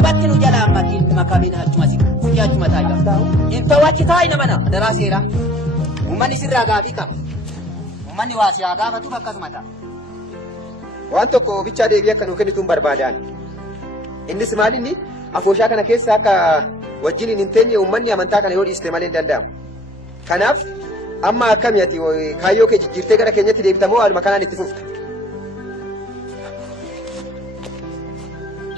abatti nu jala makamin achuma si achuma taa'e inta wachi taa'e namana daraseera ummanni sirraa gaafii qaba ummanni waa si gaafatu akkasuma ta'a waan tokko bicha deebii akka nu kennituun barbaadan innis maal inni afooshaa kana keessa akka wajjin hin teenye ummanni amantaa kana yoo dhiiste malee hin danda'amu kanaaf amma akkami ati kaayyoo kee jijjiirtee gara keenyatti deebitamoo haaluma kanaan itti fufta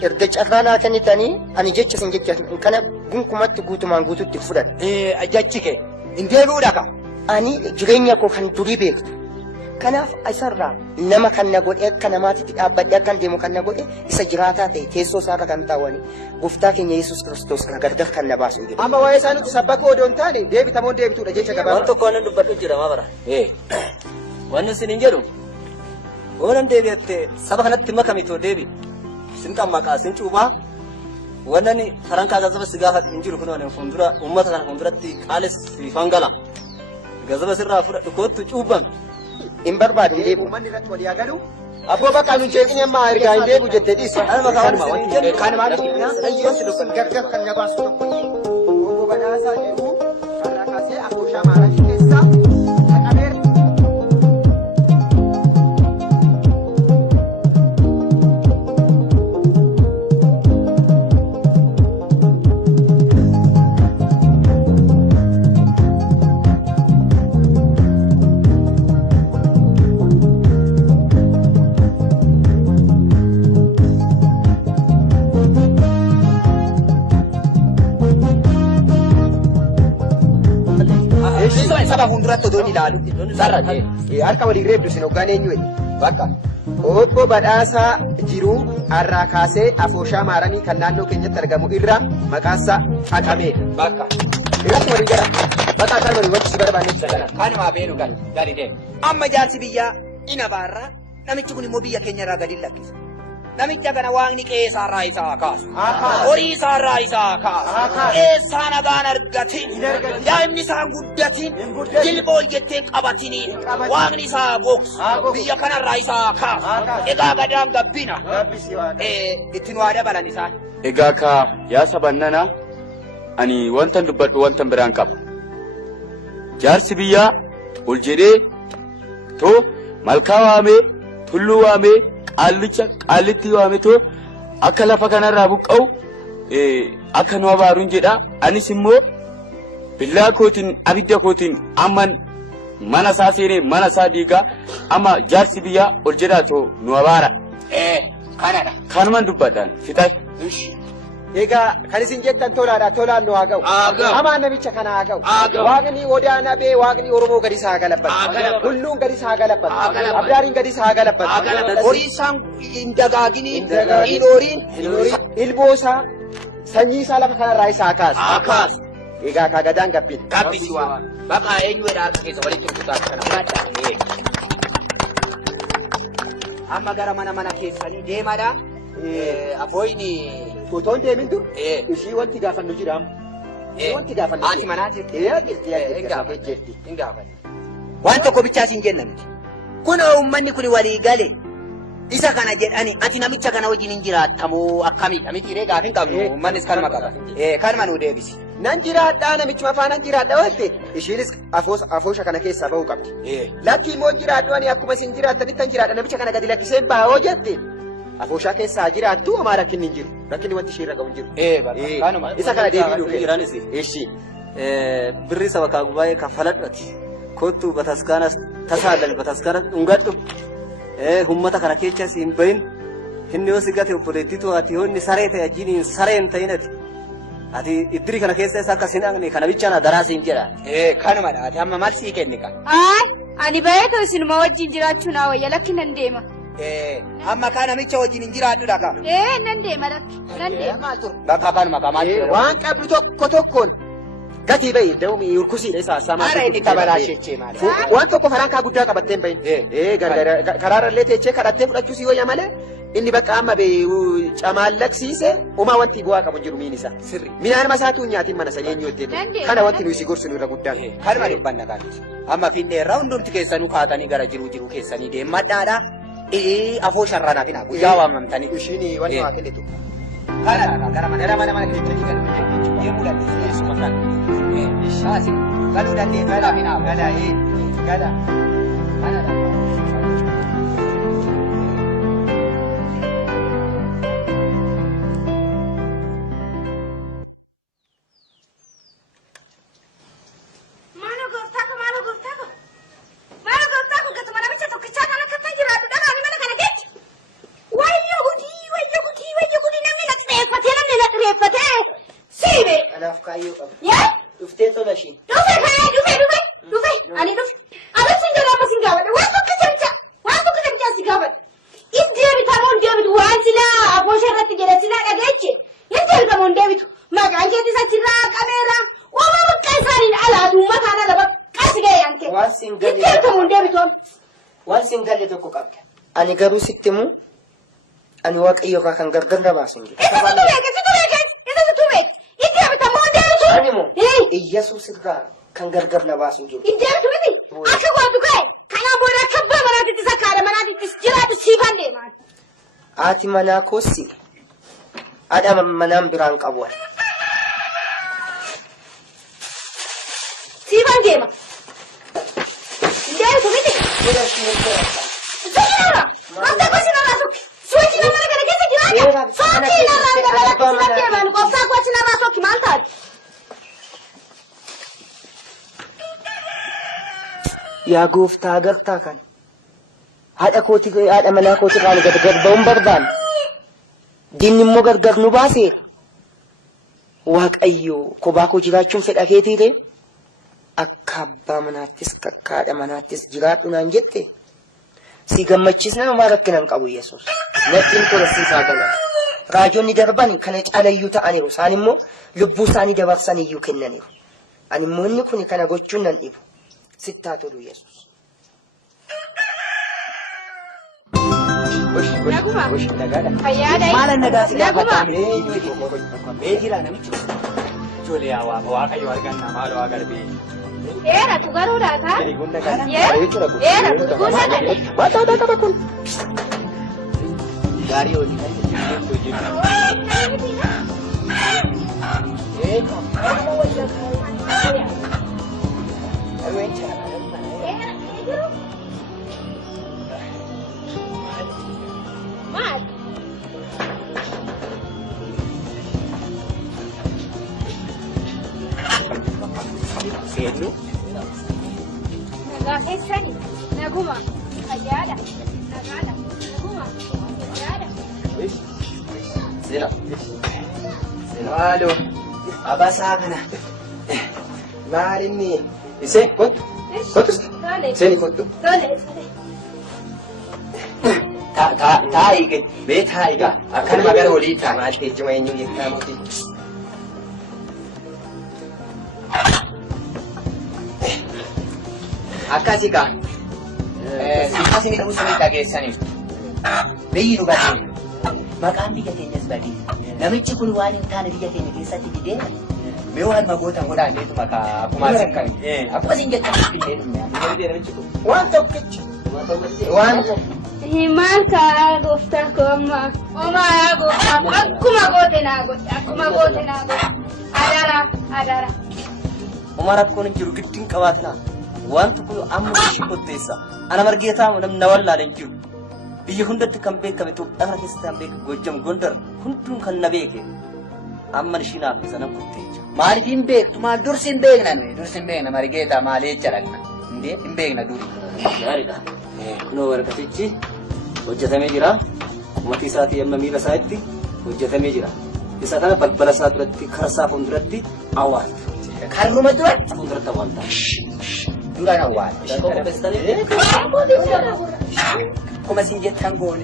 erga carraa kennitanii ani jecha sin jecha kana gunkumatti guutumaan guututti fudhadha. Jechi kee hin deebi'uudha ka. Ani jireenya koo kan durii beektu. Kanaaf isarraa nama kan na godhe akka namaatitti dhaabbadhe akkan deemu kan na godhe isa jiraataa ta'e teessoo isaarra kan taawwani gooftaa keenya Yesuus Kiristoos kana gargar kan na baasu jedhe. Amma waa'ee isaa nuti sabbakoo odoo hin taane deebitamoo deebituudha jecha gabaabaa. Waan tokko waan dubbadhu jira maabara. Waan isin hin jedhu waan deebi'atte saba kanatti makamitoo deebi. Sin maqaa sin cuubaa wannan farankaa gazaba si gaafa hin jiru kunoo fuuldura uummata kana fuulduratti qaales fangala gazaba sirraa fudhadhu kootu cuuban hin barbaadu hin deebi'u. Uummanni irratti walii agalu abboo bakka nu jeeqni amma ergaa hin deebi'u jettee dhiisa. Kan maal gargar kan na baasu tokko obbo Badhaasaa jedhu karraa kaasee afooshaa maaranii keessaa dhaqameera. Saba fuulduratti odoo ilaalu sarratti harka waliin reebdu sin hoggaan eenyu bakka obbo Badhaasaa jiru harraa kaasee afooshaa maaramii kan naannoo keenyatti argamu irra maqaansa haqameedha. bakka irratti walii gara bakka kan walii wajji si barbaanne sagala. Kanuma beenu gal gadi deemu. Amma jaarsi biyyaa ina baarraa namichi kun immoo biyya keenya irraa gadi lakkisa. Namicha kana waaqni qe'ee irraa isaa kaasu. Horii irraa isaa kaasu. Eessaa nagaan argatin. Daa'imni isaa guddatin. Jilbool jetteen qabatiniin. Waaqni isaa gogsu. Biyya kanarraa isaa kaasu. Egaa gadaan gabbina. Ittiin waa dabalan isaan. Egaa ka yaa sabannana ani wantan dubbadhu wantan biraan qaba. Jaarsi biyyaa ol jedhee too malkaa waamee tulluu waamee qaallitti waametoo akka lafa kanarraa buqqa'u akka nu abaaruun jedha. Anis immoo billaa kootiin abidda kootiin amman mana isaa seenee mana isaa diigaa amma jaarsi biyyaa ol jedhaatoo nu abaara. Kanadha. Kanuman dubbadhaan fixay. Egaa kan isin jettan tolaadha tolaan nu haa ga'u. Hamaan namicha kana haa ga'u. Waaqni odaana bee waaqni Oromoo gadi isaa galabbatu. Hulluun gadi isaa galabbatu. Abdaariin gadi isaa galabbatu. Horii isaan hin dagaaginiin hin horiin ilboosaa sanyii isaa lafa kanarraa isaa kaasu. Egaa kaa gadaan gabbina. Gabbisi waa. Bakka eenyuudha harka keessa walitti kutaa kana. Amma gara mana keessanii deemadha. Afooyni Otoon deemin dur ishii wanti gaafannu jira amma. Wanti gaafannu. Ati manaa jirti. Jirti. Hin gaafanne. Waan tokko bichaas hin jenna miti. Kun uummanni kun walii gale. Isa kana jedhani ati namicha kana wajjin hin jiraattamoo akkamiidha miti ree gaafin qabnu uummannis kanuma qaba. Kanuma nuu deebisi. Nan jiraadhaa namichuma faana jiraadha walte ishiinis afoosha kana keessaa bahuu qabdi. Lakkii immoo jiraadhu ani akkuma isin jiraattanitti jiraadha namicha kana gadi lakkiseen bahaa jette. Afooshaa keessaa jiraattu homaa rakkinni hin jiru. Rakkinni wanti ishee irra qabu hin jiru. Kanuma. Isa kana deebiidhu jiranis. Eshi. Birri saba kaagubaayee kaffaladhati. Kottu bataskaanas tasaalan bataskaanas dhungadhu. Ummata kana keessas hin bahin. Inni yoo si gate obboleettitu ati honni saree ta'e ajjiiniin saree hin ta'inati. Ati iddiri kana keessa isa akka sin dhaqne kana bichaan daraasi hin jedha. Kanumadha ati amma maal sii kenni qaba. Ani beeku isinuma wajjin jiraachuu naa wayya lakki nan deema. Amma kaa namicha wajjin hin jiraadhu dhaqa. Nan deema lakki nan deema. Bakka kanuma kamaa jira. Waan qabdu tokko tokkoon gatii bahi da'umii urkusiidha isaa samaa. Maara inni tabalaashechee maali? Waan tokko farankaa guddaa qabattee hin bahin. Karaarallee teechee kadhattee fudhachuu si wayya malee inni bakka amma camaallaqsiise umaa wanti bu'aa qabu jiru miin isaa. Sirri. Minaan masaatuun nyaatiin mana sanii eenyu hojjete. Kana wanti nuyi si gorsinu irra guddaan. Kanuma dhibbanna kanatti. Amma finneerraa hundumti keessanuu kaatanii gara jiruu keessanii deemadhaadha. Afoo sharranaatina guyyaa waamamtanii. Ishiin wanti waa kennitu. Gara mana keettanii galuu deemuu dandeessu. Eessuma kan. Shaasi. Galuu dandeessu. Gala minaa. Gala. Gala. Kana dha. Waan sin galle tokko qabda. Ani garuu sitti himu ani Waaqayyo irraa kan gargar na baasin jiru. Ani moo Iyyesuus irraa kan gargar na baasin jiru. Ati manaa koossi haadha manaan biraan qabu. Siiban deema. Yaa gooftaa agartaa kan haadha manaa kooti irraan gargar ba'uun barbaanne diinni immoo gargar nu baaseera. Waaqayyo kophaa koo jiraachuun fedha keetiire akka abbaa manaattis akka haadha manaattis jiraadhu naan jette si gammachiisna homaa rakkina hin qabu Yesuus. Nadhiin korasiisaa gala. Raajonni darban kana caalayyuu ta'aniiru. Isaan immoo lubbuu isaanii dabarsaniyyuu kennaniiru. Ani immoo inni kun kana gochuun nan dhibu. Sittaa tolu Yesuus. Naguma. Nagaadha. Fayyaadha. Maala nagaa si Naguma. jira namichi. Ijoollee Waaqayyo argannaa maal waa galbee. Eera tu garuu laataa. Eera tu guutatani. Baata qaba kun. Gaarii hojii kan Maal? seennu. Nagaa keessani. Naguma. Fayyaadha. Nagaadha. Naguma. Fayyaadha. Sena. Haaloo. Abasaa kana. Maalinni. Isee kottu. Kottu. Seeni kottu. Taa'ii gadi. Bee taa'ii gaa. Akkanuma gara olii taa'e. Maal teessuma eenyuu jettaa mootii. Akkasii gaa. Sikkasini dhufuu sirrii dhageessaniif. Biyyi dhugatiin. Maqaan biyya keenyas badii. Namichi kun waan hin taane biyya keenya keessatti fidee mee waan magootan godhaan beetu maqaa akkuma asin kan. Akkuma isin jettan fidee dhumne. Waan tokkichi. Waan Maal karaa gooftaa koo amma. Omaa yaa gooftaa akkuma goote naa godhe. Akkuma goote naa godhe. Adara. Oma rakkoon hin jiru giddiin qabaatina. Wanti kun amma ishii qotteessa. Ana margeetaa namna wallaalee hin jiru. Biyya hundatti kan beekame Itoophiyaa keessatti kan beekamu Gojjam Gondar hunduun kan na beeke. Amma ishii naaf isa nan qotteecha. Maaliif hin beektu? Maal dursi hin beekna nuyi? Dursi hin beekna margeetaa maal jecha dhaqna? Hin beekna duri. Gaariidha. Kunoo waraqatichi hojjetamee jira. Uummatni isaatii amma miila isaatti hojjetamee jira. Isa kana balbala isaa duratti karaa isaa fuulduratti awwaalta. Karruma duratti? Fuulduratti awwaalta. Duraan awwaala. Qopheessitanii? Akkuma isin jettan goone.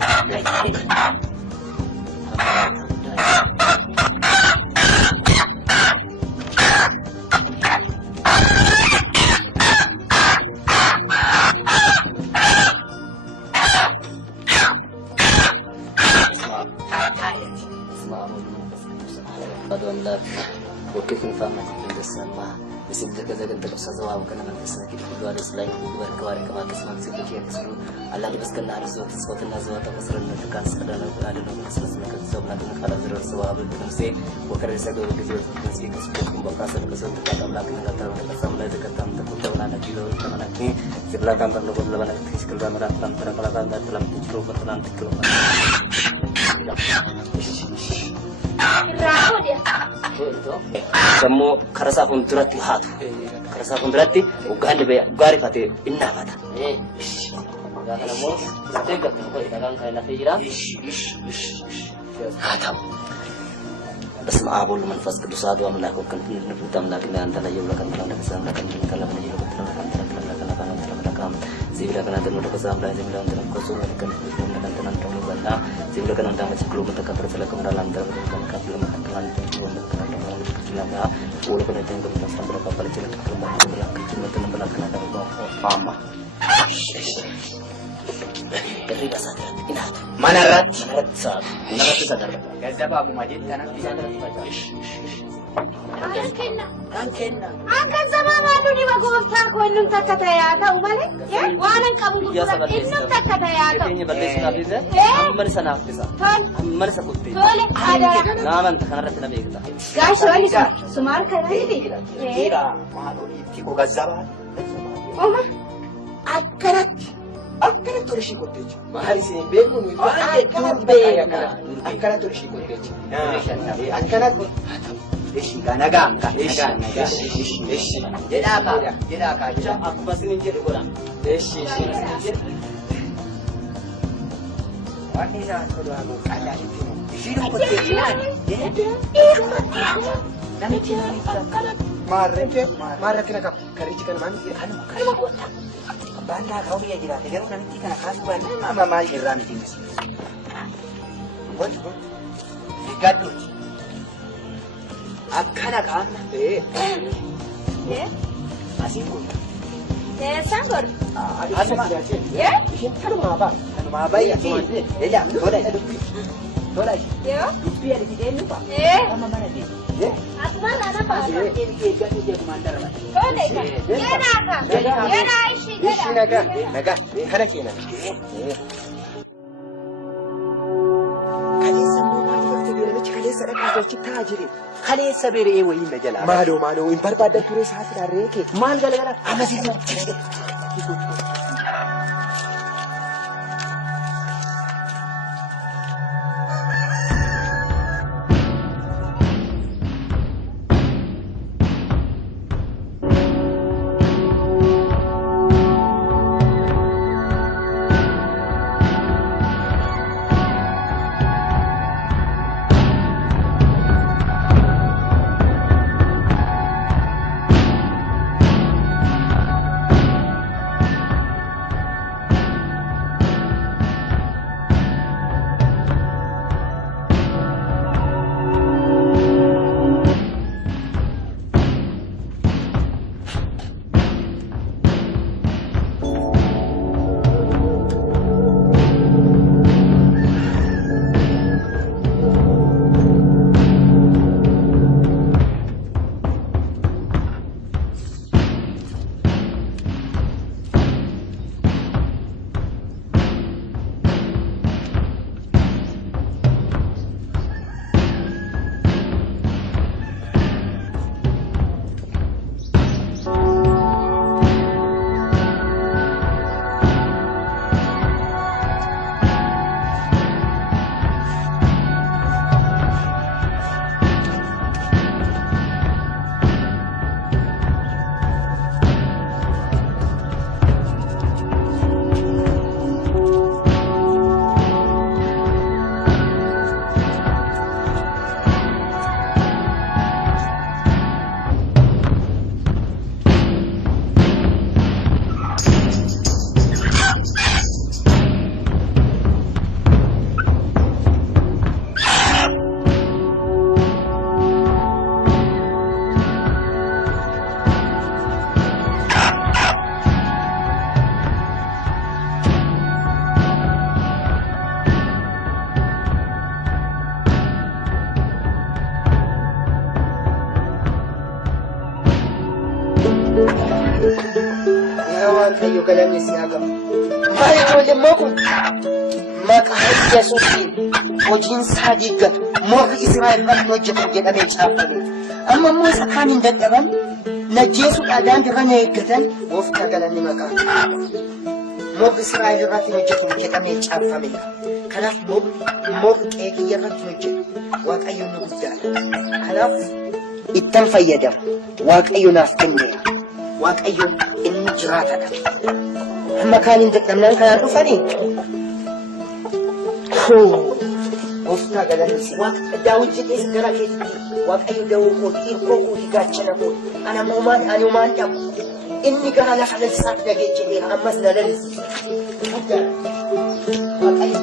Padahal waktu itu faham macam itu sama. Isin jaga-jaga untuk sesuatu karena kan kesana kita berdua ada selain berdua kemarin kemarin semua sih kecil kesana Allah dibeskan harus sesuatu nazar atau keseruan tekan sekadar ada nomor selesai kesana nanti kalau zero sesuatu dengan si bukan saya dulu di zero si kesana pembakasan kesana tekan Allah kena kata kesana lagi kata untuk tahun ada kilo teman lagi sebelah kantor nomor 8 lagi sekolah meratan perapatan dalam 7 bertelan 3 Raho dia. Kamu kerasa pun terati hatu, kerasa pun terati, ugan deh, gari pati inna kata. Jangan mau, setegak kalau kita kayak nanti jira. Hatam. Bersama Abu Manfas kedua dua melakukan penelitian lagi dan antara yang melakukan penelitian akan kalau menjadi penelitian sehingga kena tenun kesam dan sehingga antara kosong akan dengan tenan kamu benda sehingga kena antara sebelum mereka berselakam dalam dalam belum akan selama ulah kena tengok kita sampai berapa kali cerita kelemahan belakang cuma tenan belakang ada pama dari dasar ini Mana rat? saat itu sadar Gazaba Abu Majid tanah bisa terbaca. Akan sama malu di magofta ko innum takataya ta umale ya wanan kamu innum takataya ta ini balik sekali deh ammar sana bisa tol ammar sakuti tole ada naman kana ratina begita gash wali ka sumar kana ni Kira malu tiko Gazaba. oma akkana tolshi goddeechu maali isin beeknu nuyi baay'ee durbee akkana tolshi goddeechu akkana Eshi nagaan ka nagaan eshi jedhaa ka Acha akkuma isin jedhu godha. eshi wanni isaa sodaatu qallaalitti ishiin goddeechu namichi maarratti na qaba karichi kana maamiti kanuma godha abbaan kaa'uu biyya jiraate garuu namichi kana kaasuu baannaan maal irraa miti wanti kun gadduuti akkana qaamna asiin kun sangor asuma ishiin kanumaa ba'a kanumaa bayyati ejaa tola tola yo dubbii ani fideennu ba amma mana de asma na ba eeggatu deemumaan darba tole yana ishi ishi nagaa kana keena kaleessa immoo maal fakte beeranichi kaleessa dhaqaa tolchittaa jire kaleessa beeree wayiin na jalaa maaloo hin barbaaddan ture saatiidhaan reekee maal galgala amasiin waaqayyo galanni si haa gahu. Maal ijoollee immoo kun maqaa Yesuusiin hojiin isaa diiggatu morri Israa'el irratti hojjetan jedhamee caafame. Amma immoo isa kaan hin dadhaban najjeesuudhaan daandirra na eeggatan gooftaa galanni maqaa. Morri Israa'el irratti hojjetan jedhamee caafame. Kanaaf morri qeeqiyya irratti hojjetu waaqayyo nu guddaadha. Kanaaf ittan fayyadama. Waaqayyo naaf kenneera. Waaqayyo inni jiraatadha. Amma kaan hin dadhabnaan kanaan dhufanii. Gooftaa galanni si Daawit jedhees gara keetti waaqayyo da'oo kooti hirkoo kooti gaachana kooti ani homaan dhabu inni gara lafa lalisaatti dhagee jedheera ammas na lalisiisa. Waaqayyo.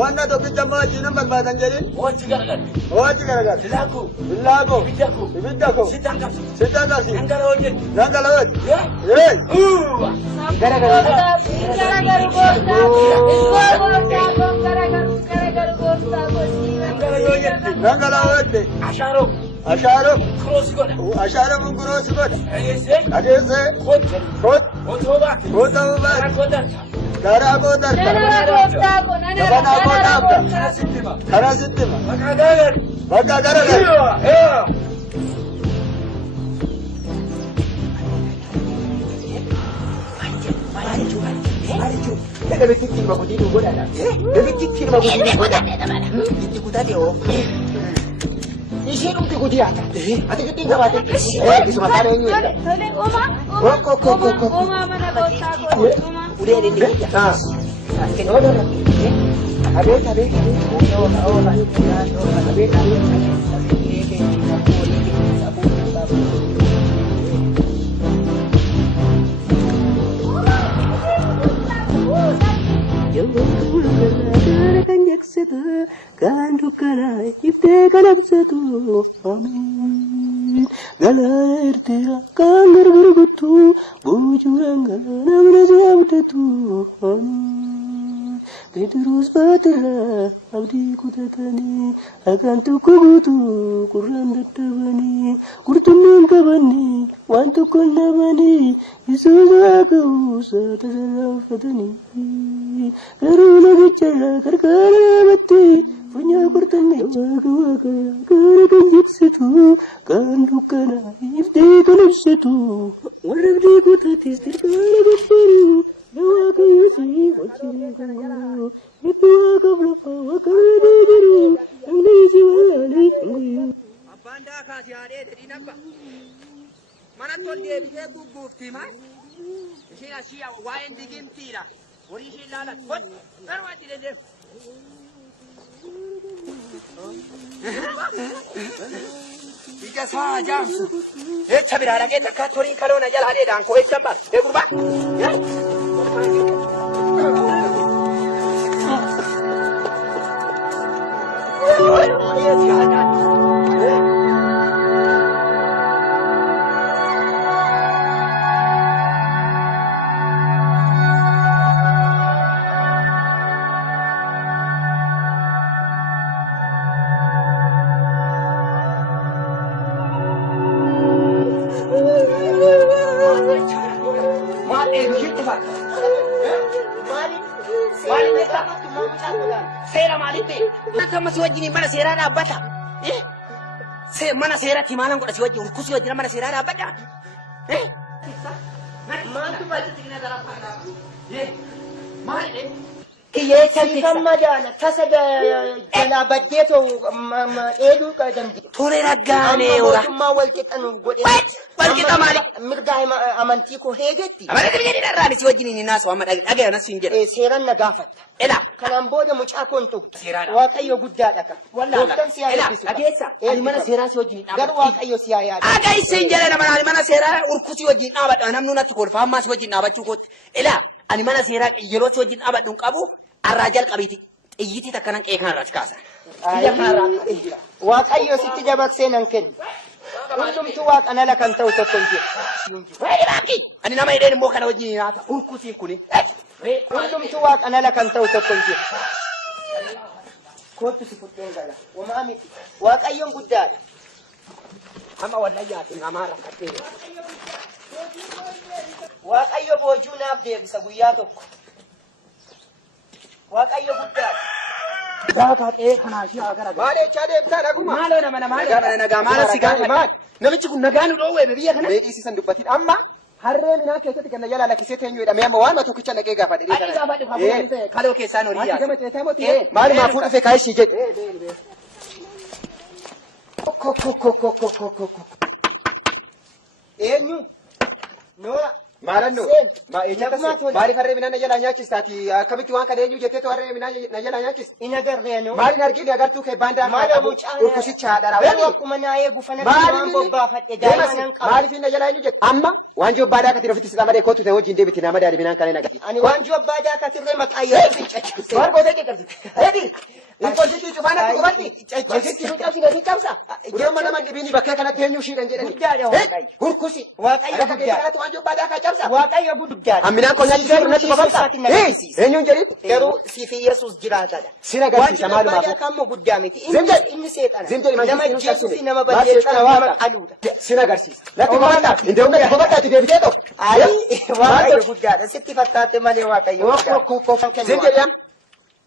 Wanna tokko jammaa jinan barbaadan jedhin Hojii garagalte. hojii garagalte billaakoo ibidda koo sitta qabsi Nangala hojjetti. nangala hojii nangala hojii ashaaroo ashaaroo munkuroosi godha adeesse koota hubaati Gara koo darta. Gabanaa koo dhaabda. Karaa sitti hima. Bakka garagari. Maal jechuudha? Namichi ittiin maguddii nu godhadha. Namichi ittiin maguddii nu godhadha. Itti kutate oo. Isheen dhumti gudii haata. Ati giddiin gabaate. Isuma kaan eenyu jedha. Tole, uumaa mana gooftaa kooti. Ulee dheedhee jira. Abeet abeet. Kan jaksatu kan dukkana iftee kan absatu amin galana irtira kan gargarguttu bujuran namna abdatu amin Petrus batira abdi kutatani akan tukku gutu Quran dadhabani kurtunnun kabani wan tukkun nabani Yesus akau satarrafatani Karuna bicara karkara batti punya kurtanni waka waka kara kan jiksitu kan dukkana ifte kan absitu warabdi kutatis tirkana gabbaru waka yusi wachini kamaru itu waka blafa waka didiru angli jiwali Abbaan daakaa si haadhee dedhiin abba. Manatti ol deebitee gugguufti maal? Ishiin asii waa'een digimtiidha. Horii isheen laalan. Garuu addi dandeemu. Ija isaa jaamsu. Echa biraa dhaqee takkaatti horii kaloona jala hadeedhaan koo echan baas. Gurbaa. Seera maalitti? Amma si wajjin mana seeraa dhaabbata. Mana seeratti maalan godha si wajjin urkusi wajjin mana seeraa dhaabbata. Maaltu bal'atti gina daraafaa? Maalidhe? Kiyyeessatti kan madaala tasa jalaa baddeetoo dheeduu dandii. Tole raggaanee ora. Mootummaa wal qixxanu godhe. Wal qixa maali? Mirga amantii koo heegetti. Amantii biyya dharraan si wajjin inni naasu amma dhaga'e nas hin jedhu. Seeran na gaafatta. Ela. Kanaan booda mucaa koon tuqta. Seeraadha. Waaqayyo guddaadha kan. Gooftaan si haa eebbisu. Dhageessa. Ani mana seeraa si wajjin dhaabadha. Garuu Waaqayyo si haa yaadu. Aga isin jedhe nama mana seeraa urkusi wajjin dhaabadha. Namnu natti kolfa ammaa si wajjin dhaabachuu kootti. Ela. Ani mana seeraa yeroo si wajjin dhaabadhu hin qabu. Arraa jalqabiiti. Xiyyitii takka nan qe'ee kanarratti kaasa. Biyya kanarraa Waaqayyo sitti dabarsee nan kennu. Hundumtu waaqan ala kan ta'u tokko hin jiru. Wayi baaqi. Ani nama hidheen immoo kana wajjin nyaata. Urkusiin kuni. Hundumtu waaqan ala kan ta'u tokko hin jiru. Kootu si fuddeen gala. Homaa miti. Waaqayyoon guddaadha. Amma wallayyaatiin namaa rakkatee. Waaqayyo boojuu naaf deebisa guyyaa tokko. Waaqayyo guddaadha. Daakaa qe'ee kanaa ishee agara. Maal jechaa deemtaa dhaguma? Maaloo nama nagaa maala si gaafa. Namichi kun nagaa nu dhoowwee biyya kana. Mee dhiisisan dubbatiin amma harree minaa keessatti kan jala lakkisee teenyu jedhamee amma waan tokkicha naqee gaafadhe. Ani gaafadhe faafuu kaloo keessaan horii Ati gama ceetaa mootii. Maalumaa fuudhafee kaayishii jedhe. Eenyu? Noora. Maalanno. Maaliif harree minaa na jalaa nyaachistaati? Akkamitti waan kana eenyu jetteetu harree minaa na jalaa nyaachista? Hin agarreenu. Maaliin arginu agartuu kee baandaa Maala mucaan. urkusicha haadhara. Garuu akkuma naa eegu fanatti waan bobbaafadhe daa'ima nan qabu. Maaliif hin na jalaa eenyu jette? Amma waan jobbaadhaa kati ofitti sitaa madee kootu ta'e wajjin deebiti nama daali minaan kana nagati. Ani waan jobbaadaa katirree maqaa yeroo fincachise. Waan gootee qeqabdi. Reedi. Inkonsitti cufaana kubatti. Inkonsitti cufaana kubatti cabsa. Gurma nama dhibiini bakkee kanatti eenyu shiidhan jedhani. Guddaadha Waaqayyo. Urkusi. Waaqayyo guddaadha. Waan jobbaadhaa kaa cabsa. Waaqayyo guddaadha. Amminaan ko nyaachisee natti bafalta. Eenyuun jedhin? Garuu sifi Yesuus jiraatadha. Sin agarsiisa maalumaaf. Waan kammoo guddaa miti. Zimjal. Inni seexana. Zimjal Nama Yesuus nama balleessaa nama qaluudha. Sin agarsiisa. Latti bafalta. Indeemna lafa battaati deebitee ta'u. Waaqayyo guddaadha. Sitti fakkaate malee Waaqayyo guddaadha. Zimjal yaa.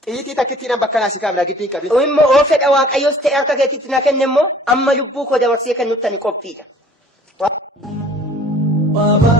Xiyyitii takkittiin amma akkanaa si kaabna giddiin qabin. Immoo oo fedha Waaqayyoos ta'e harka keetitti na kenne immoo amma lubbuu koo dabarsee kan nutti ani qophiidha. Baba,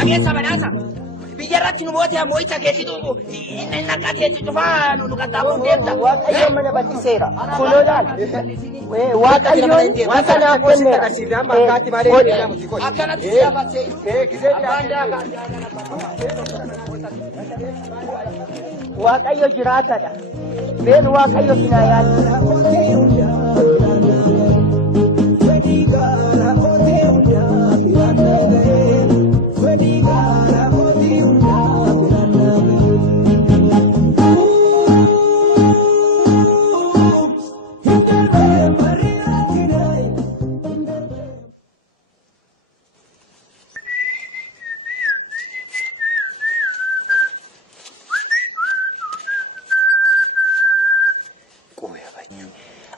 Ageessa badhaasa biyya irratti nu mootii mo'icha keessitu inni naqa keessi cufaa nu qaxxaamuun deemta. Waaqayyoon mana bal'iseera. Kunoo laal. Waaqayyoon wanta naaf kenneera. Akkanatti siyaafasee Waaqayyo jiraatadha. Been Waaqayyo sinaa yaadda.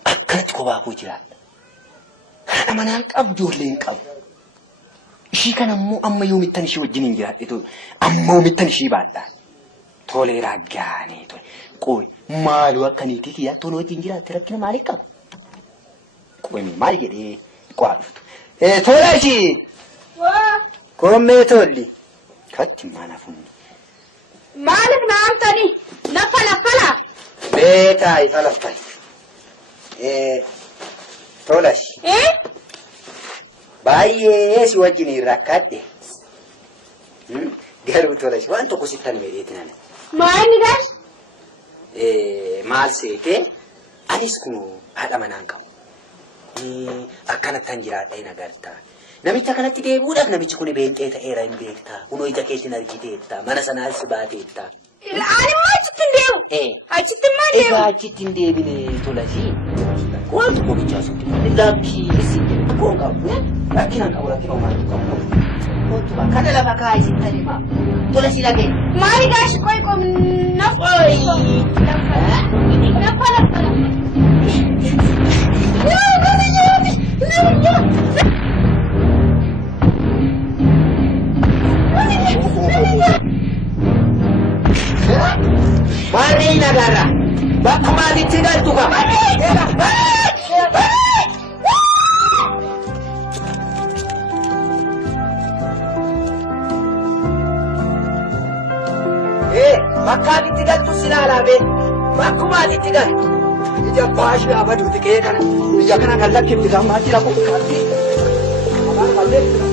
Akkanatti kophaa koo jiraadha. Haadha manaan qabu ijoollee hin qabu. Ishii kana immoo amma yoomittan ishii wajjin hin jiraadhe amma yoomittan ishii baadhaa. Tolee raaggaanii tole. Qooyi maaloo akkaniitii kiyyaa tola wajjin jiraatte rakkina maaliif qaba? Qooyi maal jedhee qo'aa dhuftu. Tola ishii. Koommee tolli. Katti maana funni. Maaliif na amtanii? Lafa. Beekaa ifa lafa. Tolas. Baay'ee si wajjin rakkadhe. Garuu tolas waan tokko sittan meedheetti nana. Maali gash? Maal seetee anis kun haadha manaan qabu. Akkanattan jiraadhee nagartaa. Namicha kanatti deebi'uudhaaf namichi kun beenxee ta'eera hin beektaa. Kunoo ija keetiin argiteetta. Mana sanaas baateetta. Ani moo achitti hin deemu? Achitti maa deemu? Egaa achitti hin deebine tolasii. Waan tokko bichaa suuti. Lakkiisi koo qabu. Lakkinaan qabu lakkina uumaan qabu. Kootuba kana lafa kaa'ee sittani maa. Tolasii dhagee. Maali gaashi qoy nafa. Mari nagara. Bakka maalitti galtu qaba. Bakka maalitti galtu silaalaa bee. Bakka maalitti galtu. Ija baashii abaduuti kee kana. Ija kana kan lakkiftisaa maa jira bukkaatti. Afaan malleetti.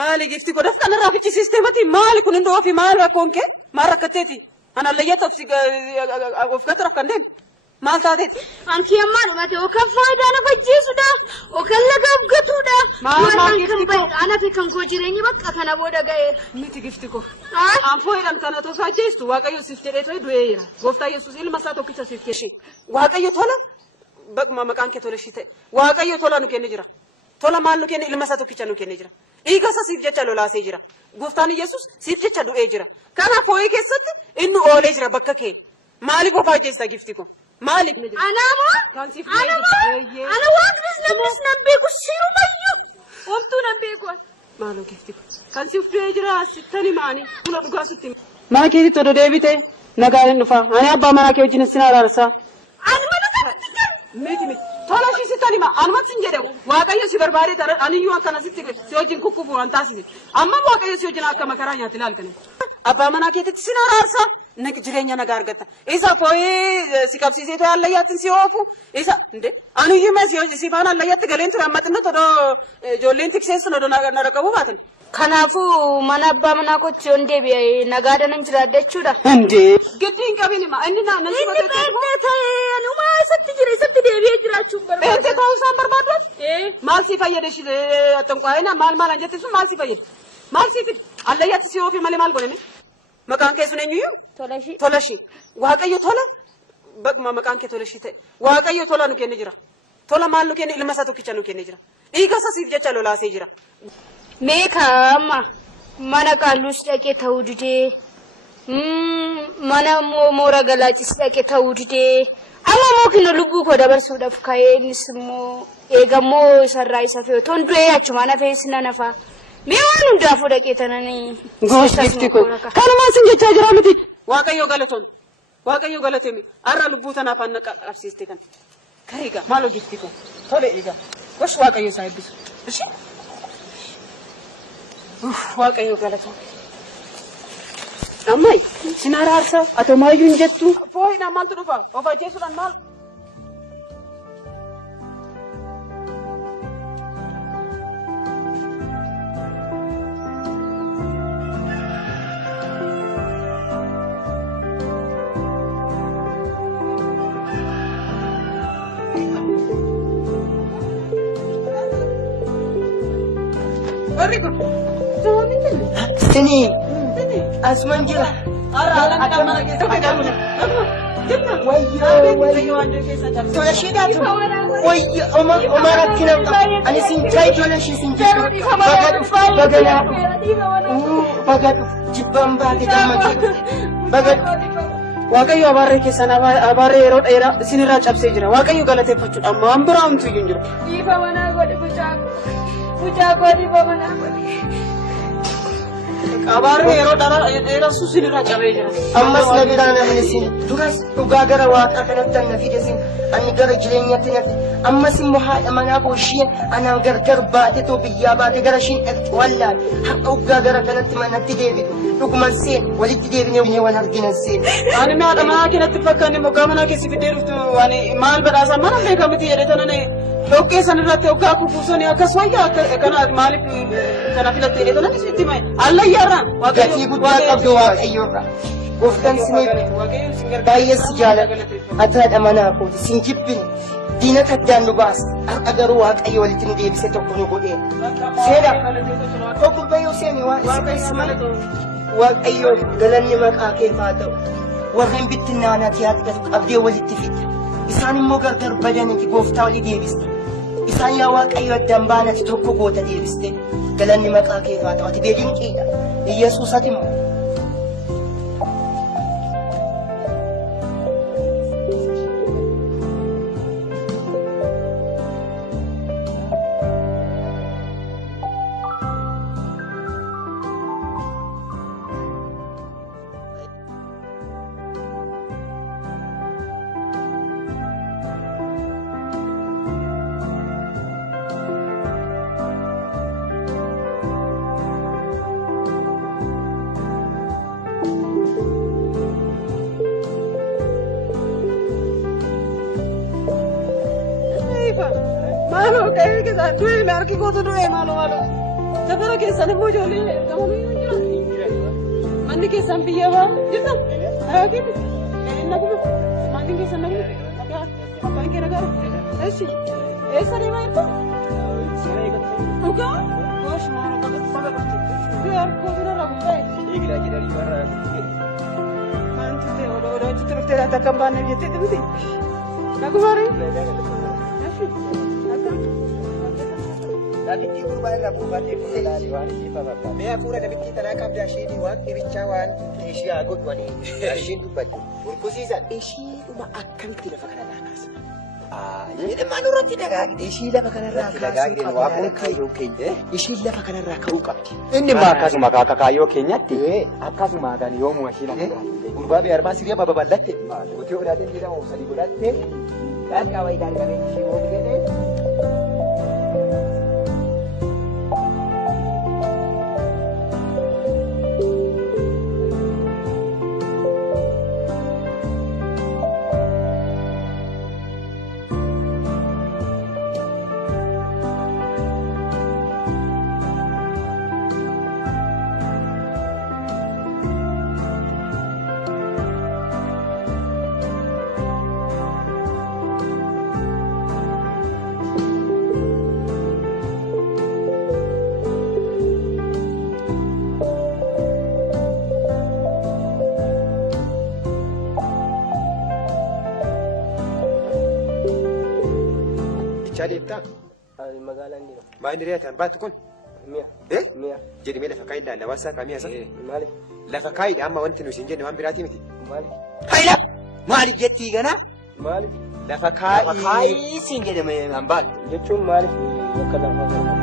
Maali gifti godhaf kanarraa fichi sisteemati maali kun hundoo fi maal rakkoon kee maal rakkatteeti ana layyata of gataraf kan deemu maal taateeti Anki amma dhumate okan faayidaa na fajjeesudha okan laga abgatuudha waan kan bahe ana fi kan koo jireenyi bakka kana booda ga'eera miti gifti ko anfooyidhan kana tosoo ajjeestu waaqayyo siif jedhee to'e du'eera gooftaa yesus ilma isaa tokkicha siif kenne waaqayyo tola baguma maqaan kee tola shi ta'e waaqayyo tola nu kenne jira tola maal nu kenne ilma isaa tokkicha nu kenne jira dhiigasa siif jecha lolaasee jira gooftaan yesus siif jecha du'ee jira kanaaf hooyee keessatti inni oolee jira bakka kee maaliif of ajjeesta gifti ko maaliif ana waaqnis namnis nan beeku sirumayyuu homtuu nan beeku maaloo gifti ko kan siif du'ee jira sittani maani buna dhugaa sitti maa keetitti odoo deebite nagaan hin dhufa ani abbaa manaa kee wajjin sin araarsaa miti tola shi sittani ma anumatti sin jedhe waaqayyo si barbaade aniyyuu akkana sitti si wajjin kukkufu waan taasise amma waaqayyo si wajjin akka makaraa nyaatti ilaal kana abbaa manaa keetitti sin araarsaa jireenya nagaa argatta isa fooyee si qabsiisee to'an layyaatti si oofu isa inde aniyyuu ma si faana layyaatti galeen ture ammaxinna todoo ijoolleen tikseessun odoo na rakkabuu baatan Kanaafuu mana abbaa manaa kootti yoon deebi'e nagaadhaan hin jiraadha jechuudha. Hundee. Giddiin qabini ma inni naannoo si bakka ta'e. Inni ta'ee anuma isatti deebi'ee jiraachuun barbaada. Beente ta'uu isaan barbaadu? Maal si fayyada shi xinqaa'ina maal anjatti sun maal si fayyada? Maal si fide? Allayyaatti si oofi malee maal godhame? Maqaan kee sun eenyuyyuu? Tolashi. Tolashi. Waaqayyo tola. Bakma maqaan kee tolashi ta'e. Waaqayyo tola nu kenne jira. Tola maal nu kenne ilma isaa tokkicha nu kenne jira. Dhiiga isaa siif jecha lolaasee jira. Meekama mana qaalluus dhaqee ta'uu didee mana moora galaachis dhaqee ta'uu didee amma mookino lubbuu koo dabarsuudhaaf ka'ee innis immoo eegammoo isarraa isa fe'u toon du'ee achuma nafee sina nafaa mee waan hundaafuu dhaqee tananii goostifti koo kanumaan sin jechaa jira miti waaqayyo galatoon waaqayyo galatemi har'a lubbuu tanaaf anna qabsiiste kan kariiga maaloo gifti koo tole eega gosh waaqayyo isaa eebbisu ishi waaqayyo galatoon ammai sin araarsa atoo maayyuu hin jettu fooyidhaan maaltu dhufa of ajjeesuudhaan maal Sini asman jira. Tola shiidhaatu wayyo oma rakkinaan qabu ani sin jaay tola shii sin jibbu baga dhuf jibbaan baate gammachuu baga dhuf waaqayyo abaarree keessan abaarree yeroo dheeraa isinirraa cabsee jira waaqayyo galateeffachuudha amma waan biraa homtuu iyyuu hin jiru. Dhiifa manaa godhi bucaa dhiifa manaa godhi. Abaarree yeroo dheeraa isinirraa cabee jira. ammas na biraa namni sin duras dhugaa gara waaqaa kanatti na fide sin ani gara jireenyatti na fide ammas immoo haadha manaa koo isheen anaan gargar baate too biyyaa baate gara ishiin dhaqxe wallaal har'a dhugaa gara kanatti manatti deebitu dhuguman seen walitti deebinee wal arginan seen. Ani haadha manaa keenatti fakkaanni moggaa manaa keessi fiddee dhuftu ani maal badhaasa mana beekamiti jedhe tanane dhoqqee sanirratti hoggaa kufuusanii akkas wayyaa kana maaliif kana filattee jedhe tanan isitti mae allayyaarraa gatii guddaa qabdu waaqayyoorra gooftaan sineef baay'ee si jaalladha ati haadha manaa kooti sin jibbine diina kaddaan nu baasa har'a garuu waaqayyo walitti nu deebise tokko nu godhee seedha tokko bayyoo seeni waan isa mala waaqayyoo galanni maqaa keef haa ta'u warreen bittinnaanaati haati gatu qabdee walitti fidda isaan immoo gargar badaniiti gooftaa walii deebiste. Isaan yaa Waaqayyo addaan baanati tokko goota deebiste. Galanni maqaa kee haa ta'u ati beekinqiidha. Yesuus ati immoo. Malu kayak kita duit lagi kau tu duit malu. Sekarang kita ni mau jual kamu ni jual. Mandi kita sampai ya bang, jual. Lagi tu. Nak tu mandi kita sampai. Apa yang kira kira? Esari mana tu? Bukan? Bos mana pada biar kau kira ramai. Lagi dari mana? Mantu tu, orang tu terus terasa kembali gitu tu mesti. Nak kemari? Dabitti gurbaarraa buufatee fuudhee ilaalee waan ifa bakka. Mee hafuura dabitti tanaa qabda isheen waan dhibichaa waan ishee haa godhanii isheen dubbatti. Burkusiisan ishiidhuma akkamitti lafa kanarraa kaasa. Jedhamaa nurratti dagaagde ishii lafa kanarraa kaasuu qabdi. Kaayyoo keenya ishiin lafa kanarraa ka'uu qabdi. Inni immoo akkasuma kaayyoo keenyatti akkasuma kan yoomuu ishii lafa gurbaa bee armaa siree babal'atte gootee odaateen jedhamu sadii godhatte dhaqqaa wayii daangabee ishee hoogdee Deemtaa? Magaalaan deema. Maal reetaan baattu kun? Mi'a. Mi'a. Jedhimee lafa kaayii ilaalla waan isaa kaamii asa? Maali? Lafa kaayiidha amma wanti nuyi hin jenne waan biraati miti. Maali? Hayla! Maaliif jettii ganaa? Maali? Lafa kaayii siin jedhame hambaatu. Jechuun maaliif akka lafa kana?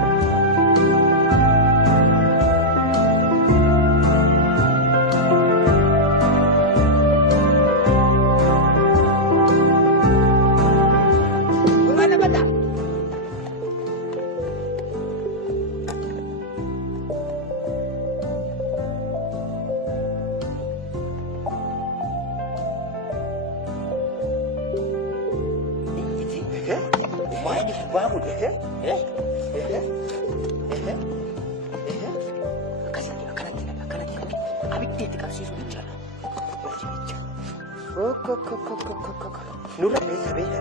Nurra beeka beeka.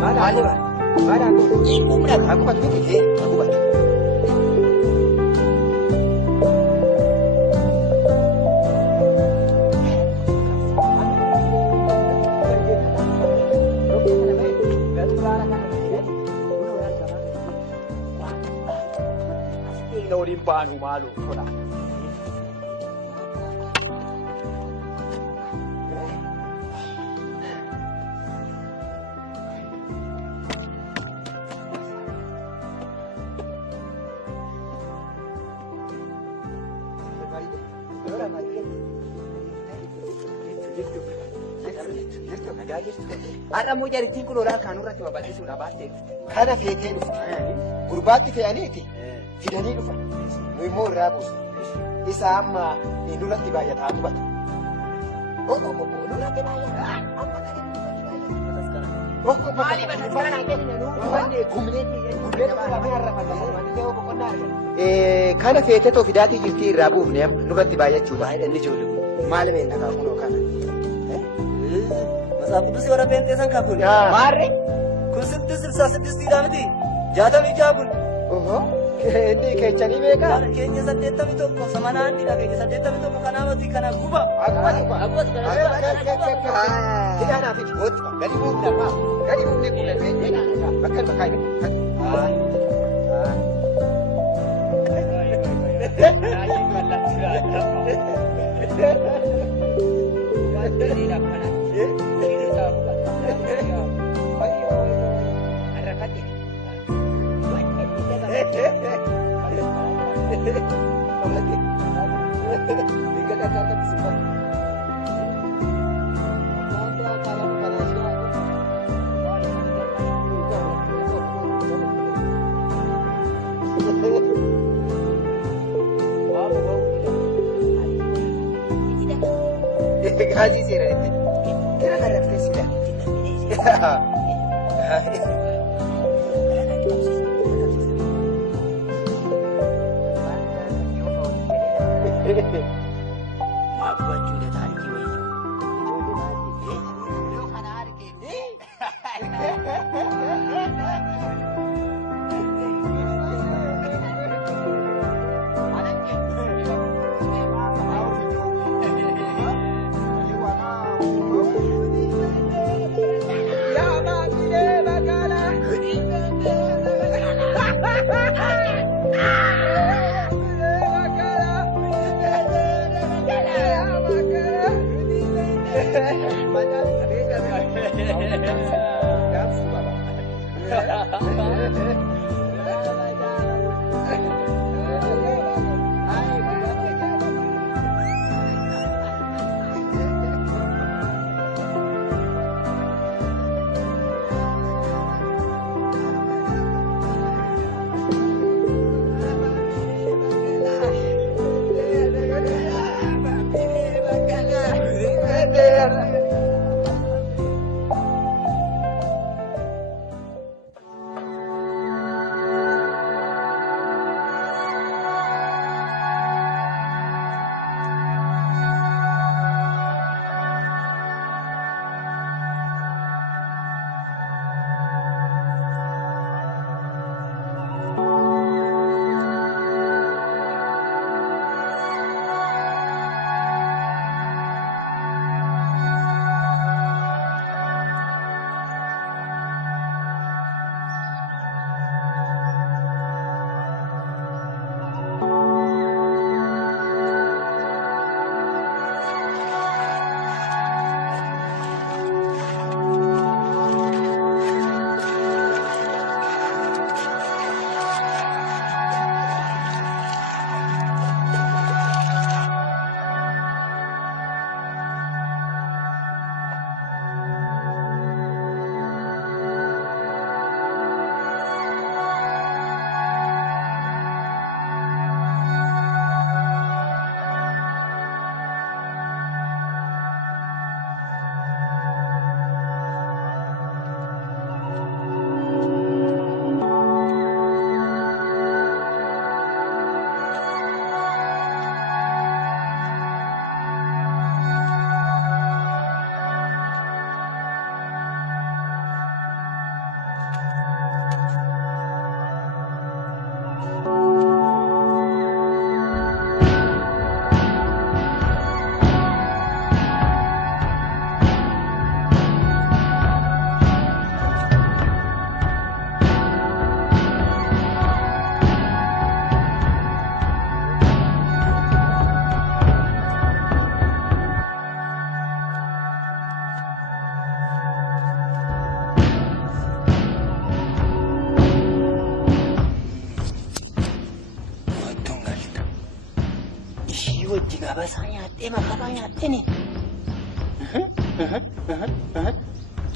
Maal aku? Ibu nak aku batu ni aku batu. Norin paan humalo kola. Har'a moo jarittiin kun olaa kan irratti babal'isuudha baattee. Kana feetee dhufte. Gurbaatti fe'aniiti. Fidanii dhufa. Nu immoo irraa buusu. Isa amma nurratti baay'ataa hubatu. Nurratti baay'ataa. Amma kan inni maaliif akka kana kenna nu gumneetti kana feetee too fidaatii jirtii irraa buufne nurratti baay'achuudha. inni ijoollee Maal beekna kunoo kana. Masaaf kudusi warra beenteessan kaa kun. maarre Kun 666 miti. 66 kun. Inni keechanii beekaa? Keenya 81 samanaan dha keenya 81 kanaamati kana guba. Hidhaanaa fi dhibooti gadi buufna faa. Gadi buufnee kunneen bakka bakka Gaji sih Rani. Kira ada presiden. Aku juga tadi woi.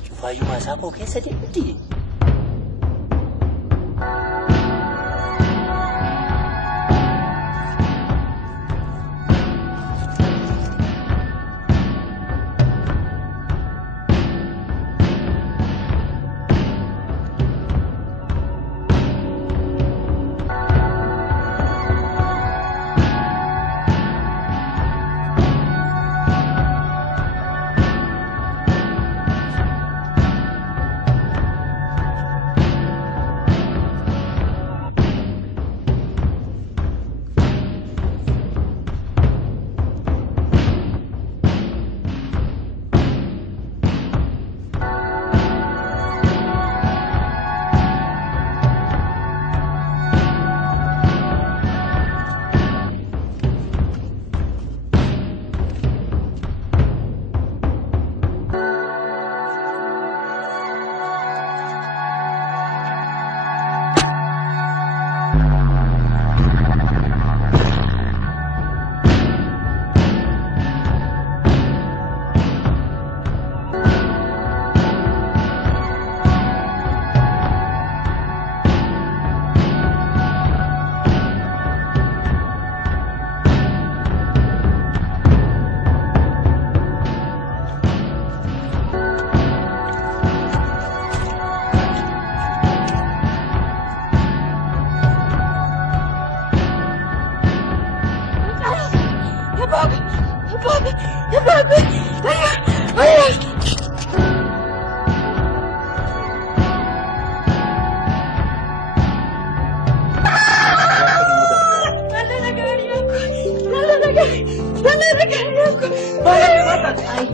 Cufaayyuu maasaa koo keessa deemti.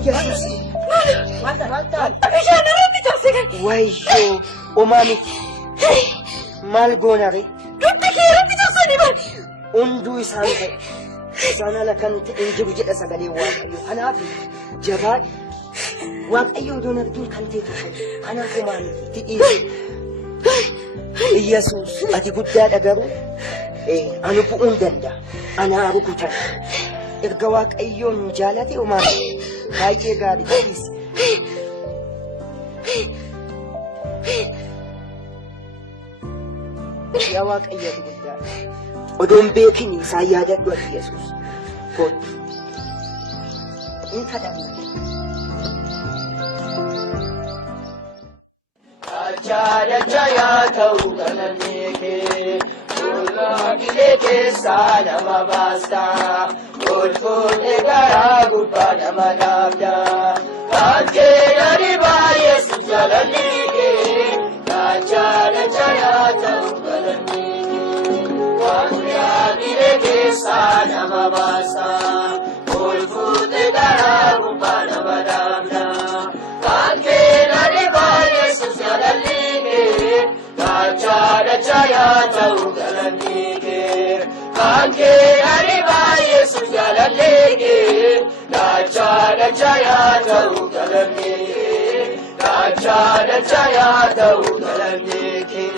Yesus. Wayyo umaamiti. Maal goonare? Hunduu isaan ta'e. Isaan ala kan ta'e jiru jedha sagalee Waaqayyo. Kanaaf jabaadhu. Waaqayyo iddoo arginu kan ta'e kanaaf umaamiti. Yesus ati guddaadha garuu ani bu'uun danda'a. Anaa rukutan. Erga Waaqayyoon jaalate umaamiti. Baay'ee gaarii ta'is. Yaa Waaqayyo ati guddaadha. Odoon beekini isaan yaadadhu ati Yesus. Kun in kadhanna. Jaya ta'u galanni kee ulaagilee keessaa nama baasta ulfuudhee garaa gubbaa nama dhaabda kan keedhani baay'eessu galanni kee jaya ta'u galanni kee ulaagilee keessaa nama baasta ulfuudhee garaa gubbaa nama dhaabda kan keedhani baay'eessu Jaya ta'u galanni kee kan keedhani baay'eessu galanni kee jaya ta'u galanni kee jaya ta'u galanni kee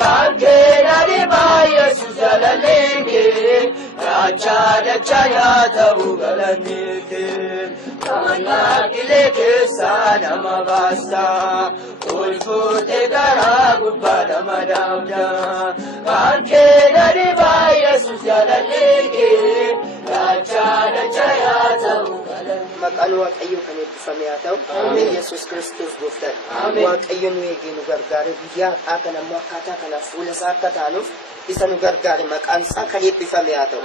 kan keedhani baay'eessu galanni kee jaya ta'u galanni kee ulaagilee keessaa nama baasta ulfuudhee garaa gubbaa nama dhaabda kan keedhani baay'eessu galanni kee jaya ta'u galanni. Maqaan Waaqayyo kan eebbifame haa ta'u. Yesus Kiristoos gooftaan. Waaqayyo nu eegee nu gargaare biyyaa har'aa kan ammoo akkaataa kanaaf fuula isaa akka taanuuf isa nu gargaare maqaan isaa kan eebbifame haa ta'u.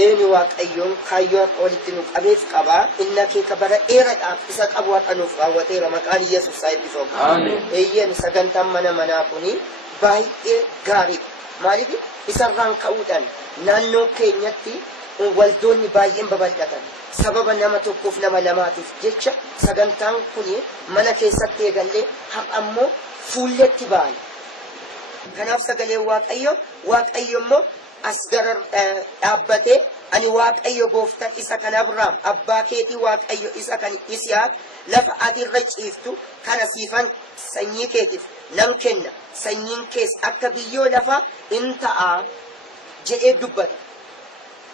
Eeni Waaqayyoon kaayyoo walitti nu qabeef qabaa inni akeeka bara dheeraadhaaf isa qabu har'a nuuf raawwateera maqaan Yesus haa eebbifamu. Eeyyen sagantaan mana manaa kuni baay'ee gaariidha. Maaliif isarraan ka'uudhaan naannoo keenyatti waldoonni baay'een babal'atan. Sababa nama tokkoof nama lamaatiif jecha sagantaan kuni mana keessatti eegallee har'a ammoo fuulletti ba'an. Kanaaf sagalee Waaqayyo immoo as gara dhaabbatee ani Waaqayyo gooftaan isa kan Abrahaam abbaa keetii Waaqayyo isa kan Yisihaaq lafa ati irra ciiftu kana siifan sanyii keetiif nan kenna sanyiin kees akka biyyoo lafaa in ta'a jedhee dubbata.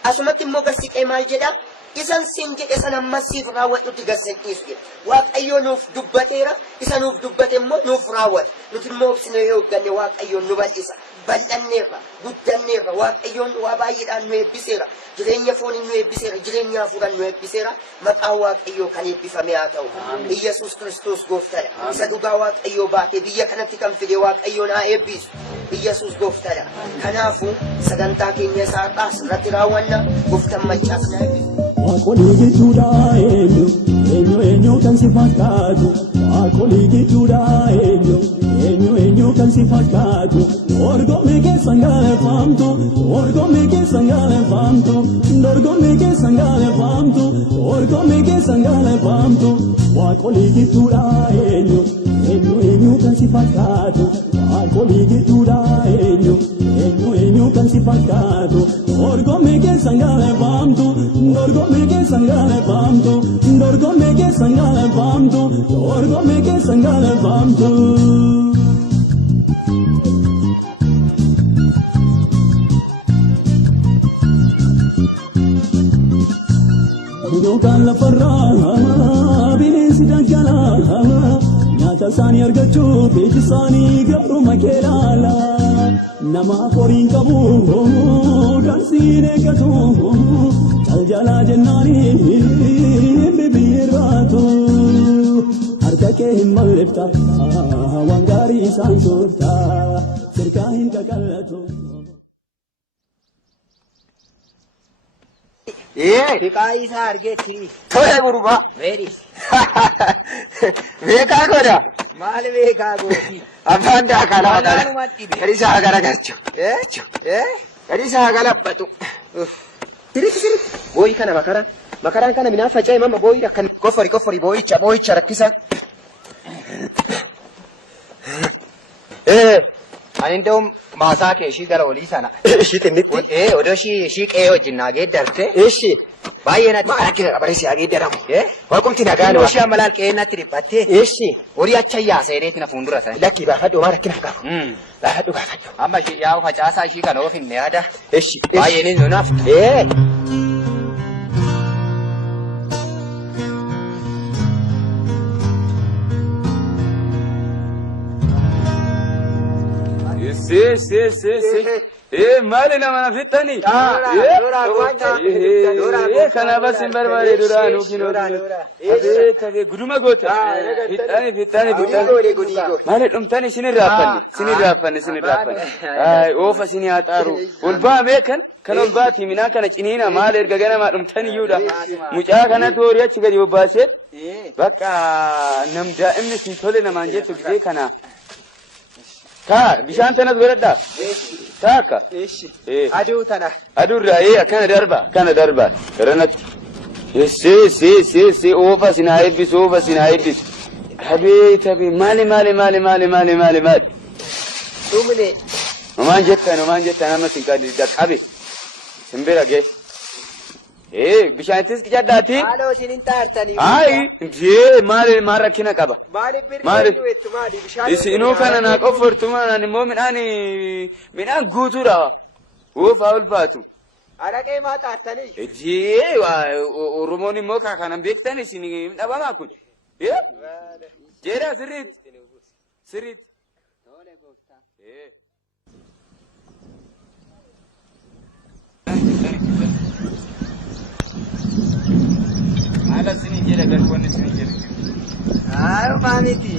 Asumatti immoo garsiqee maal jedhaa? Isan sin jedhe san ammas siif raawwadhutti garsiqiisu jedhe. Waaqayyo nuuf dubbateera isa nuuf dubbate immoo nuuf raawwata. Nuti immoo obsine yoo ganne Waaqayyoon nu bal'isa. Bal'anneerra guddanneerra Waaqayyoon waa baay'eedhaan nu eebbiseera. Jireenya fooniin nu eebbiseera jireenya hafuuraan nu eebbiseera. Maqaan Waaqayyoo kan eebbifame haa ta'u. Yesus Kiristoos gooftaadha. Isa dhugaa Waaqayyoo baatee biyya kanatti kan fide Waaqayyoon haa eebbisu. Yesus gooftaadha. Kanaafuu sagantaa keenya isaa har'aa asirratti raawwanna gooftaan machaas na eebbisu. Waaqolii jechuudha eenyu kan si fakkaatu waaqolii jechuudha eenyu kan si fakkaatu dorgommii keessan galeeffamtu dorgommii keessan galeeffamtu dorgommii keessan galeeffamtu dorgommii keessan galeeffamtu waaqolii jechuudha eenyu kan si fakkaatu waaqolii jechuudha eenyu kan si fakkaatu dorgommii keessan galeeffamtu dorgommii keessan galeeffamtu dorgommii keessan galeeffamtu dorgommii keessan galeeffamtu. Yookaan lafarraa bineensi daggalaa nyaata isaanii argachuuf iji isaanii gabruma keelaala nama horiin qabu dansiin eeggatu jaljalaa jennaanii bibirraatu harka kee hin malleefta waan gaarii isaan soorta sirkaa hin qaqallatu. Fiqaa isaa argeetti. Tole gurbaa. Weedis. Beekaa godha. Maal beekaa gooti? Abbaan daakanaa kana. Waanumatti beekaa. Gadi isaa garagalchu. Gadi isaa galabbatu. Sirriitti. Booyi kana bakara. Makaraan kana minaa faca'e mamma boo'ii akkan qoffori boo'icha rakkisa. Ani እንደውም maasaa kee ishii gara olii sana. Ishii xinnitti? Odoo ishii qe'ee wajjin naa geeddarte. Ishi. Baay'ee natti rakkina qabaree si haa geeddaramu. Waaqumti nagaan waa. Ishii amma laal qe'ee natti dhiphattee. Ishi. Horii acha yaasa jedheeti na fuuldura sana. Lakkii baafadhu homaa rakkina qabu. Baafadhu. Amma ishii yaa'u facaasaa ishii kana oofinne yaada. Ishi. Baay'ee ni nunaaf. Maali nama nafittani? Kana basin barbaade duraanuu kinoo guduma goota. Fixxani. Maali dhumtani sinirraaffanne. Oofa sini haa xaaru. Ol baa beekan kan ol baati minaa kana ciniina maal erga ganamaa dhumtani iyyuudha. Mucaa kanatu horii achi gadi bobbaasee bakka nam daa'imni si tole namaan jettu gisee kana. Bishaan tanas godhadhaa. Taaka. Aduu tana. Aduurraa akkana darba. Garanatti. Oofa sinaa eebbisu. Habee maali. Dhumne. Homaan jettan amma sinqaa qabe. Simbira gee. Bishaanittis qicaddaati. Haaloo isin hin taartanii. Maali rakkina qaba. Maali bishaan. Isinuu kana naa qoffortumaan immoo midhaan guutuudha. Oofaa ulfaatu. Araqee maa taartanii? Oromoon immoo kanan beektan isin dhabamaa kun. Jeera sirriitti. Ala sini jira garboonni sini jira. Maaniti.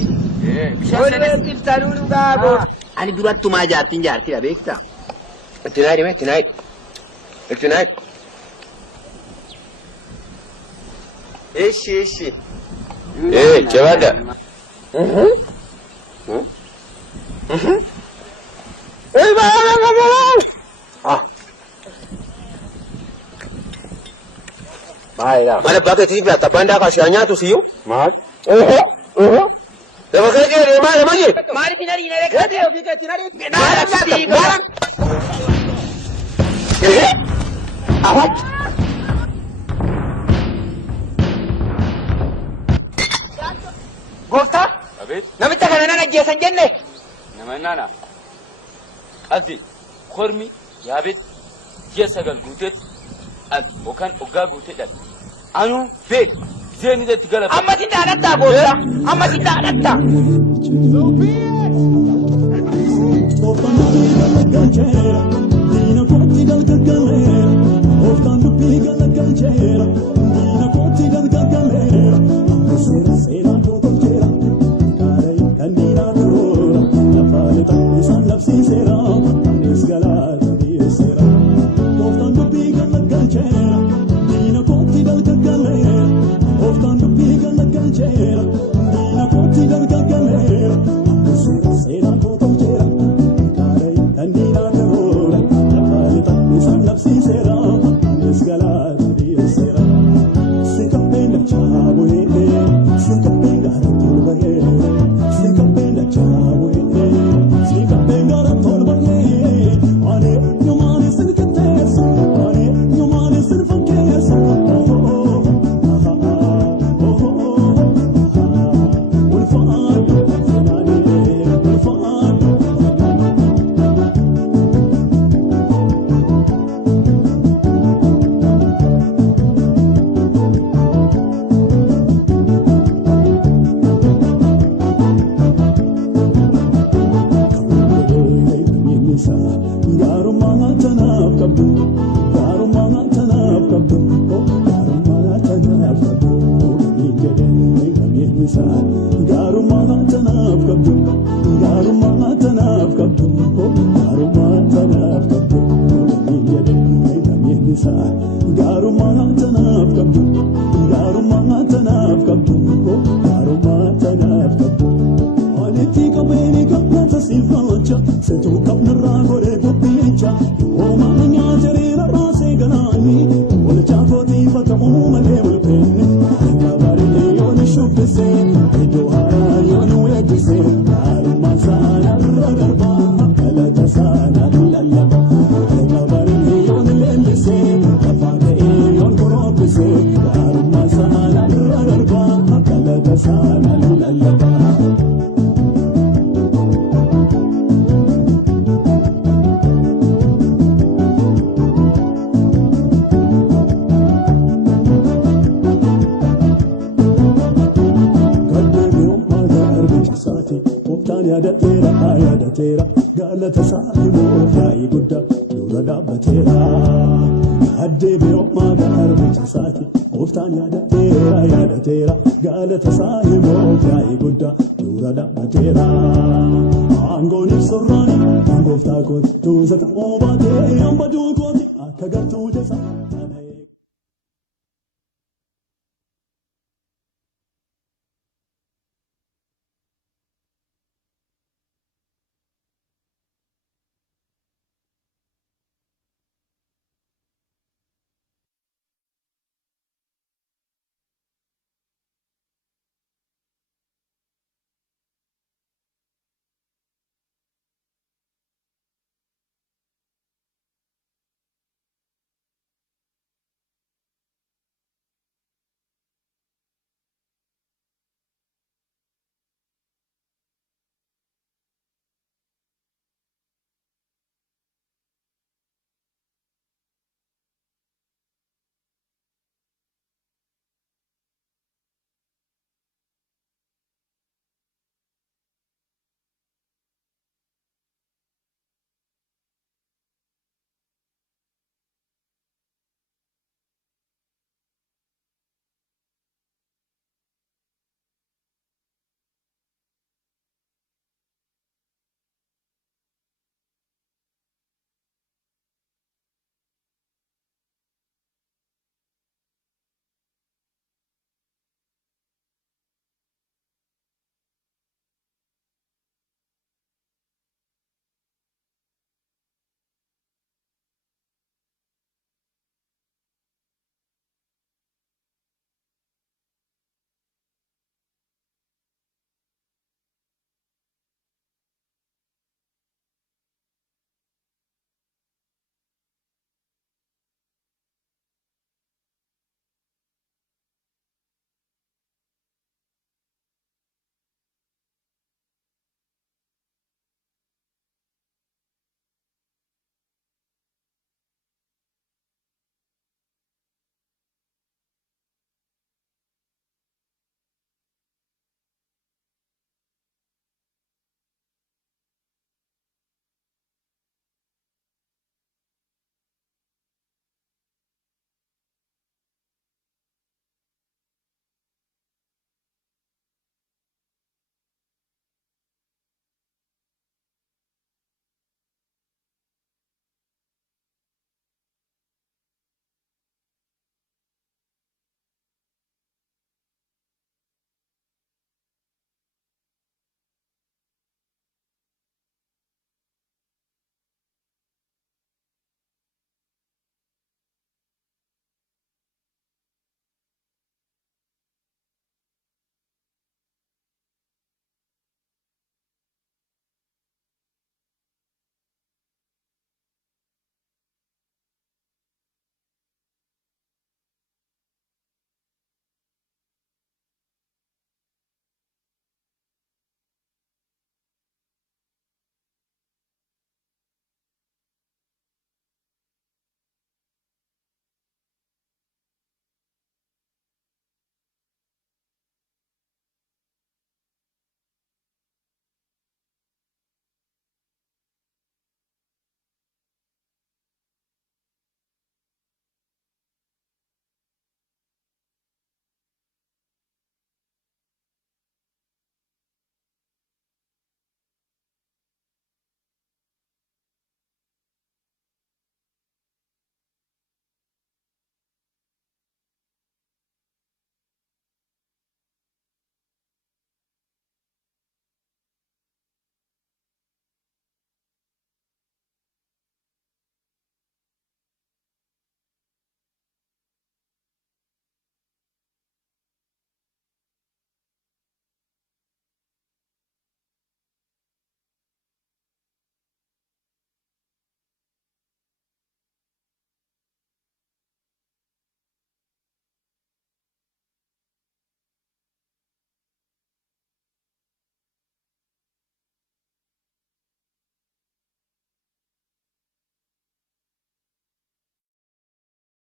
Walweetti ibsanuu dhugaa goota. Ani durattumaa jaartidha beektaa? Itti naayidhi. Ishi. Jabaadha. Mana bakka tiifi attabbaan daakaa si nyaatu siyyuu? Maal? Lafa kee kee maal maji? Maaliif hin ariine beekate? Gooftaa? Namicha kana nan ajjeesan jenne? Nama nana. Ati kormi yaabet ji'a 9 guuteet yookaan waggaa guuteedhaan anuu beek zeeni itti galata. Amma si dhaadhattaa gooftaa. Amma si dhaadhattaa. Oh, bise aruma sana ragarba galata sana lallaba gabarin yon lembise afane yon korobise aruma sana ragarba galata sana lallaba tera galata sahibo yayi gudda dura dabbatera hadde be umma ga arbicha sati oftan yada tera galata sahibo yayi gudda dura dabbatera angoni sorrani angofta ko tu zata obate ambadu ko akagartu jasa